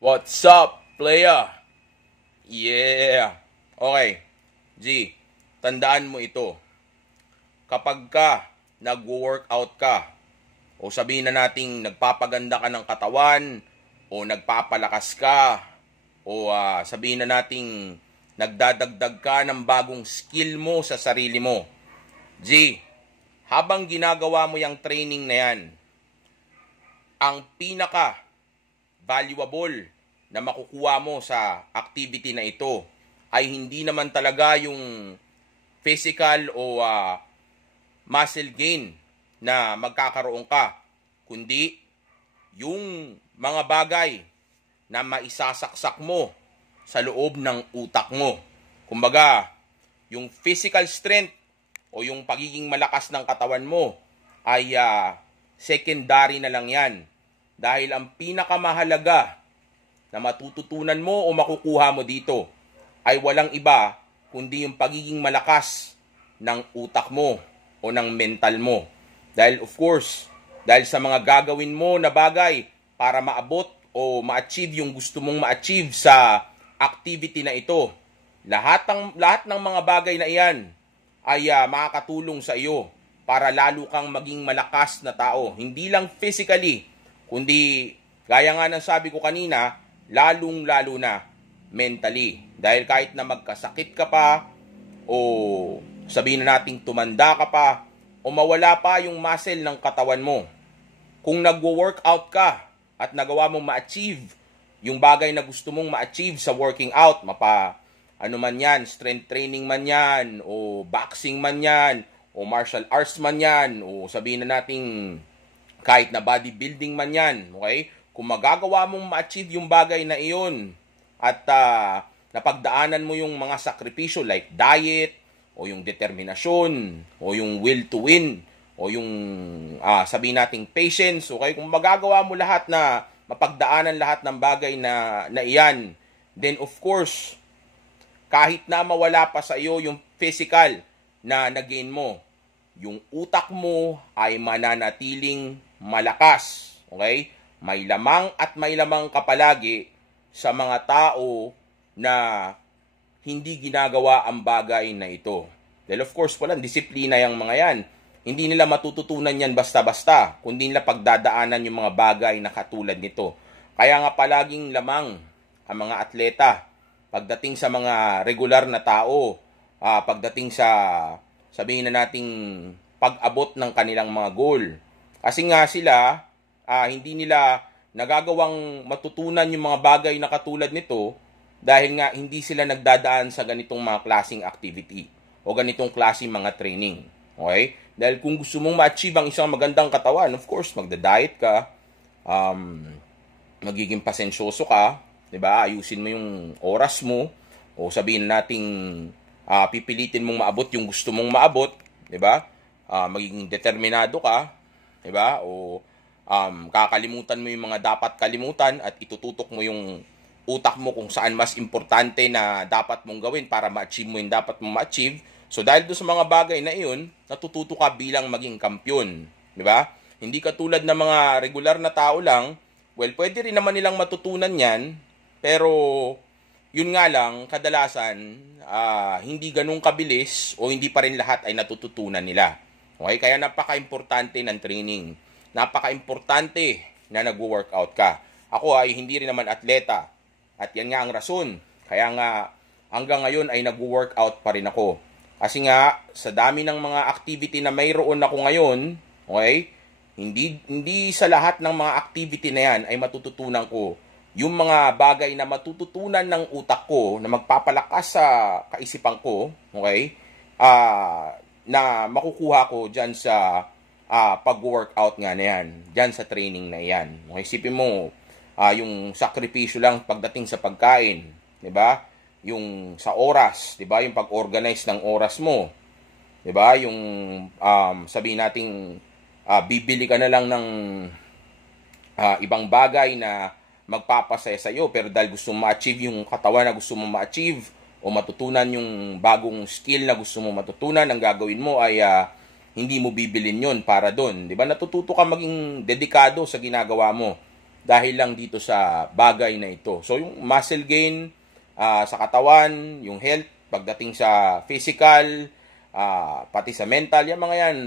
What's up, playa? Yeah. Okay. G, tandaan mo ito. Kapag ka nag-workout ka, o sabihin na nating nagpapaganda ka ng katawan, o nagpapalakas ka, o sabihin na nating nagdadagdag ka ng bagong skill mo sa sarili mo. G, habang ginagawa mo yung training na yan, ang pinaka valuable na makukuha mo sa activity na ito ay hindi naman talaga yung physical o muscle gain na magkakaroon ka, kundi yung mga bagay na maisasaksak mo sa loob ng utak mo. Kumbaga, yung physical strength o yung pagiging malakas ng katawan mo ay secondary na lang yan. Dahil ang pinakamahalaga na matututunan mo o makukuha mo dito ay walang iba kundi yung pagiging malakas ng utak mo o ng mental mo. Dahil of course, dahil sa mga gagawin mo na bagay para maabot o ma-achieve yung gusto mong ma-achieve sa activity na ito, lahat ng mga bagay na iyan ay makakatulong sa iyo para lalo kang maging malakas na tao. Hindi lang physically, kundi, gaya nga ng sabi ko kanina, lalong-lalo na mentally. Dahil kahit na magkasakit ka pa, o sabihin na nating tumanda ka pa, o mawala pa yung muscle ng katawan mo, kung nagwo-workout ka at nagawa mong ma-achieve yung bagay na gusto mong ma-achieve sa working out, ano man yan, strength training man yan, o boxing man yan, o martial arts man yan, o sabihin na nating kahit na bodybuilding man yan, okay? Kung magagawa mong ma-achieve yung bagay na iyon at napagdaanan mo yung mga sakripisyo like diet, o yung determinasyon, o yung will to win, o yung sabihin nating patience, okay? Kung magagawa mo lahat na mapagdaanan lahat ng bagay na iyan, then of course, kahit na mawala pa sa iyo yung physical na nagain mo, yung utak mo ay mananatiling malakas. Okay? May lamang at may lamang ka palagi sa mga tao na hindi ginagawa ang bagay na ito. Dahil of course, walang disiplina yung mga yan. Hindi nila matututunan yan basta-basta, kundi nila pagdadaanan yung mga bagay na katulad nito. Kaya nga palaging lamang ang mga atleta pagdating sa mga regular na tao, pagdating sa sabihin na nating pag-abot ng kanilang mga goal. Kasi nga sila, hindi nila nagagawang matutunan yung mga bagay na katulad nito dahil nga hindi sila nagdadaan sa ganitong mga klaseng activity o ganitong klaseng mga training. Okay? Dahil kung gusto mong ma-achieve ang isang magandang katawan, of course, magda-diet ka, magiging pasensyoso ka, 'di ba? Ayusin mo yung oras mo o sabihin nating pipilitin mong maabot yung gusto mong maabot, 'di ba? Magiging determinado ka, 'di ba? O kakalimutan mo yung mga dapat kalimutan at itututok mo yung utak mo kung saan mas importante na dapat mong gawin para ma-achieve mo yung dapat mong ma-achieve. So dahil doon sa mga bagay na iyon, natututo ka bilang maging kampiyon, 'di ba? Hindi katulad ng mga regular na tao lang. Well, pwede rin naman nilang matutunan 'yan, pero yun nga lang, kadalasan hindi ganun kabilis o hindi pa rin lahat ay natututunan nila. Okay? Kaya napaka-importante ng training. Napaka-importante na nagwo-workout ka. Ako ay hindi rin naman atleta. At yan nga ang rason. Kaya nga hanggang ngayon ay nagwo-workout pa rin ako. Kasi nga sa dami ng mga activity na mayroon ako ngayon, okay? Hindi sa lahat ng mga activity na yan ay matututunan ko yung mga bagay na matututunan ng utak ko na magpapalakas sa kaisipan ko, okay? Na makukuha ko dyan sa pag-workout nga na yan, dyan sa training na yan. Okay? Isipin mo, yung sakripisyo lang pagdating sa pagkain, di ba? Yung sa oras, di ba? Yung pag-organize ng oras mo, di ba? Yung sabihin nating bibili ka na lang ng ibang bagay na magpapasaya sa iyo, pero dahil gusto mo ma-achieve yung katawan na gusto mo ma-achieve o matutunan yung bagong skill na gusto mo matutunan, ang gagawin mo ay hindi mo bibilin yun para doon. Di ba? Natututo ka maging dedikado sa ginagawa mo. dahil lang dito sa bagay na ito. So yung muscle gain sa katawan, yung health, pagdating sa physical, pati sa mental, yan mga yan,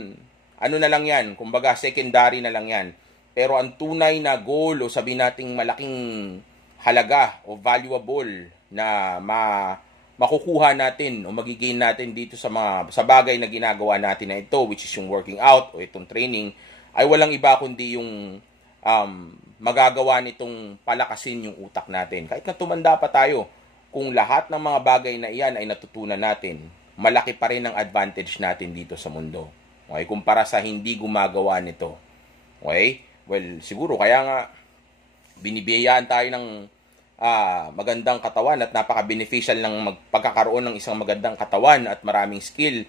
ano na lang yan, kumbaga secondary na lang yan. Pero ang tunay na goal o sabihin nating malaking halaga o valuable na makukuha natin o magigain natin dito sa bagay na ginagawa natin na ito, which is yung working out o itong training, ay walang iba kundi yung magagawa nitong palakasin yung utak natin. Kahit na tumanda pa tayo, kung lahat ng mga bagay na iyan ay natutunan natin, malaki pa rin ang advantage natin dito sa mundo. Okay? Kumpara sa hindi gumagawa nito. Okay? Well, siguro kaya nga binibiyayaan tayo ng magandang katawan at napaka-beneficial ng pagkakaroon ng isang magandang katawan at maraming skill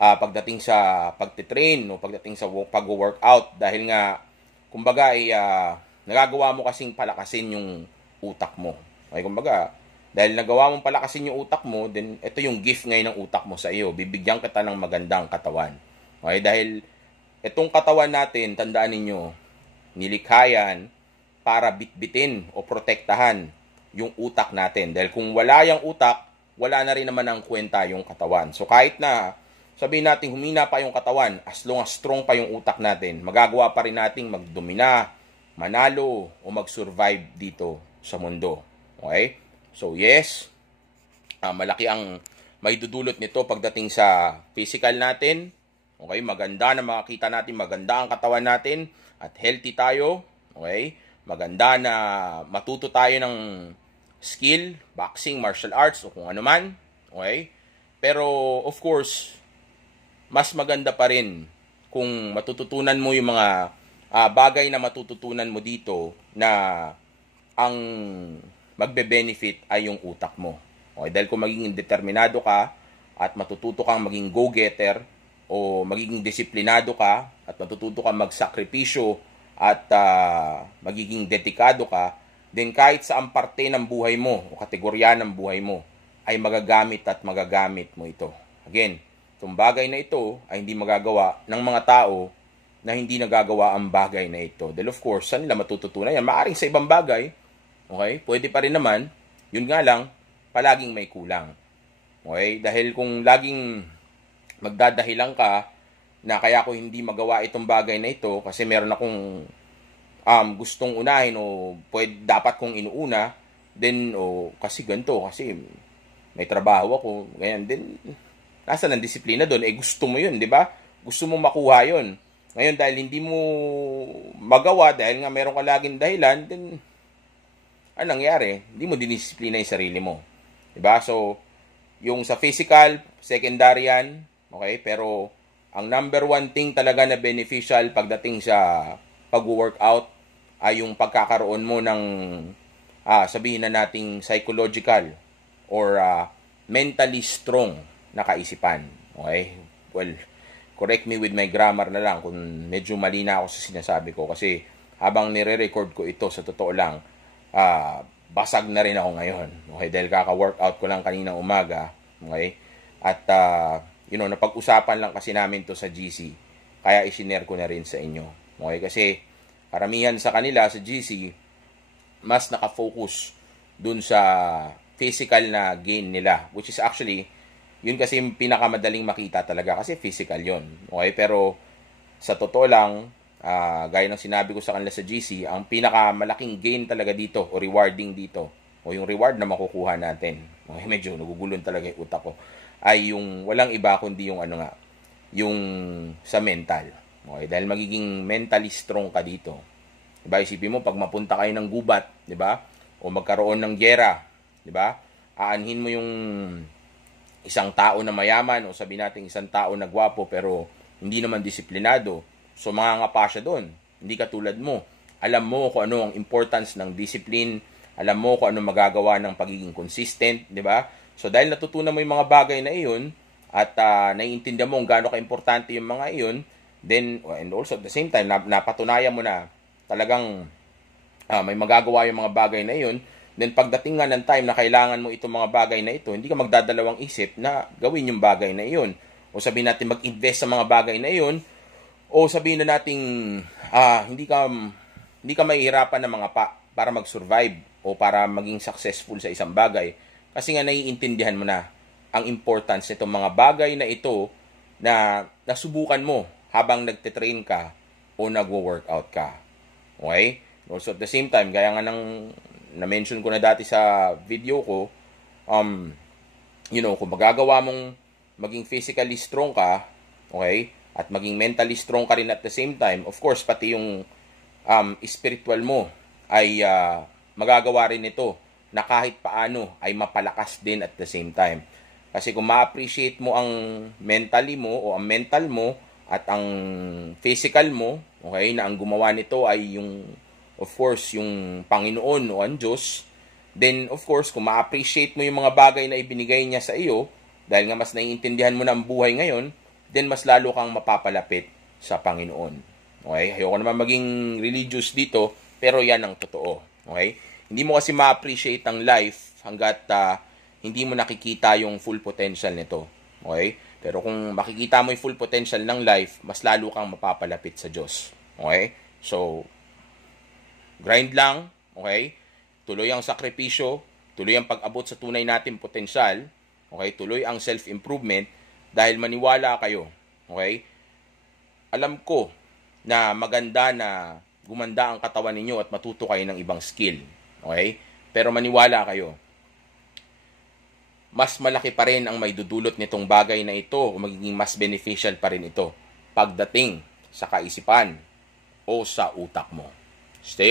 pagdating sa pagtitrain o pagdating sa pag-workout dahil nga kumbaga ay nagagawa mo kasing palakasin yung utak mo. Okay, kumbaga dahil nagawa mong palakasin yung utak mo, then ito yung gift ngayon ng utak mo sa iyo. Bibigyan kita ng magandang katawan. Okay, dahil itong katawan natin, tandaan ninyo, nilikha yan para bitbitin o protektahan yung utak natin. Dahil kung wala yung utak, wala na rin naman ang kwenta yung katawan. So kahit na sabihin natin humina pa yung katawan, as long as strong pa yung utak natin, magagawa pa rin nating magdomina, manalo, o mag-survive dito sa mundo. Okay? So yes, malaki ang may dudulot nito pagdating sa physical natin. Okay, maganda na makita natin, maganda ang katawan natin at healthy tayo. Okay, maganda na matuto tayo ng skill, boxing, martial arts o kung ano man. Okay, pero of course, mas maganda pa rin kung matututunan mo yung mga bagay na matututunan mo dito na ang magbe-benefit ay yung utak mo. Okay, dahil kung magiging determinado ka at matututo kang maging go-getter o magiging disiplinado ka at matututo kang magsakripisyo at magiging dedikado ka, then kahit sa parte ng buhay mo o kategorya ng buhay mo ay magagamit at magagamit mo ito. Again, itong bagay na ito ay hindi magagawa ng mga tao na hindi nagagawa ang bagay na ito. Dahil of course, saan nila matututunan yan? Maaring sa ibang bagay, okay, pwede pa rin naman, yun nga lang, palaging may kulang. Okay, dahil kung laging magdadahilan ka na kaya ko hindi magawa itong bagay na ito kasi meron akong gustong unahin o dapat kong inuuna, then kasi ganito, kasi may trabaho ako, ganyan, then nasa ng disiplina doon, gusto mo yun, di ba? Gusto mo makuha yun. Ngayon, dahil hindi mo magawa, dahil nga meron ka laging dahilan, then anong nangyari? Hindi mo dinisiplina yung sarili mo. Diba? So, yung sa physical, secondary yan, okay? Pero, ang number one thing talaga na beneficial pagdating sa pag-workout ay yung pagkakaroon mo ng, sabihin na nating psychological or mentally strong na kaisipan. Okay? Well, correct me with my grammar na lang kung medyo mali na ako sa sinasabi ko kasi habang nire-record ko ito sa totoo lang, basag na rin ako ngayon. Okay, dahil kaka-workout ko lang kaninang umaga. Okay? At napag-usapan lang kasi namin to sa GC. Kaya i-share ko na rin sa inyo. Okay, kasi karamihan sa kanila sa GC mas nakafocus dun sa physical na gain nila, which is actually yun kasi yung pinakamadaling makita talaga kasi physical yun. Okay, pero sa totoo lang, gaya ng sinabi ko sa kanila sa GC, ang pinakamalaking gain talaga dito o rewarding dito o yung reward na makukuha natin, okay, medyo nagugulon talaga yung utak ko, ay yung walang iba kundi yung yung sa mental. Okay, dahil magiging mentally strong ka dito. Diba, isipin mo pag mapunta kayo ng gubat, diba? O magkaroon ng giyera, diba? Aanhin mo yung isang tao na mayaman o sabi natin isang tao na gwapo pero hindi naman disiplinado. So mangangapa siya doon. Hindi katulad mo. Alam mo kung ano ang importance ng discipline, alam mo kung ano magagawa ng pagiging consistent, di ba? So dahil natutunan mo yung mga bagay na iyon at naiintindihan mo kung gaano ka-importante yung mga iyon, then and also at the same time napatunayan mo na talagang may magagawa yung mga bagay na iyon, then pagdating nga ng time na kailangan mo itong mga bagay na ito, hindi ka magdadalawang isip na gawin yung bagay na iyon. O sabihin natin mag-invest sa mga bagay na iyon, o sabihin na natin hindi ka hindi ka mahihirapan ng mga para mag-survive o para maging successful sa isang bagay. Kasi nga naiintindihan mo na ang importance nitong mga bagay na ito na nasubukan mo habang nagte-train ka o nagwo-workout ka. Okay? Also at the same time, gaya nga ng na-mention ko na dati sa video ko, kung magagawa mong maging physically strong ka, okay, at maging mentally strong ka rin at the same time, of course, pati yung spiritual mo ay magagawa rin ito na kahit paano ay mapalakas din at the same time. Kasi kung ma-appreciate mo ang mentally mo o ang mental mo at ang physical mo, okay, na ang gumawa nito ay yung, of course, yung Panginoon o ang Diyos, then, of course, kung ma-appreciate mo yung mga bagay na ibinigay niya sa iyo, dahil nga mas naiintindihan mo na ang buhay ngayon, then mas lalo kang mapapalapit sa Panginoon. Okay? Ayoko naman maging religious dito, pero yan ang totoo. Okay? Hindi mo kasi ma-appreciate ang life hanggat hindi mo nakikita yung full potential nito. Okay? Pero kung makikita mo yung full potential ng life, mas lalo kang mapapalapit sa Diyos. Okay? So, grind lang. Okay? Tuloy ang sakripisyo. Tuloy ang pag-abot sa tunay nating potensyal. Okay? Tuloy ang self-improvement dahil maniwala kayo. Okay? Alam ko na maganda na gumanda ang katawan ninyo at matuto kayo ng ibang skill. Okay? Pero maniwala kayo. Mas malaki pa rin ang may dudulot nitong bagay na ito o magiging mas beneficial pa rin ito pagdating sa kaisipan o sa utak mo. Stay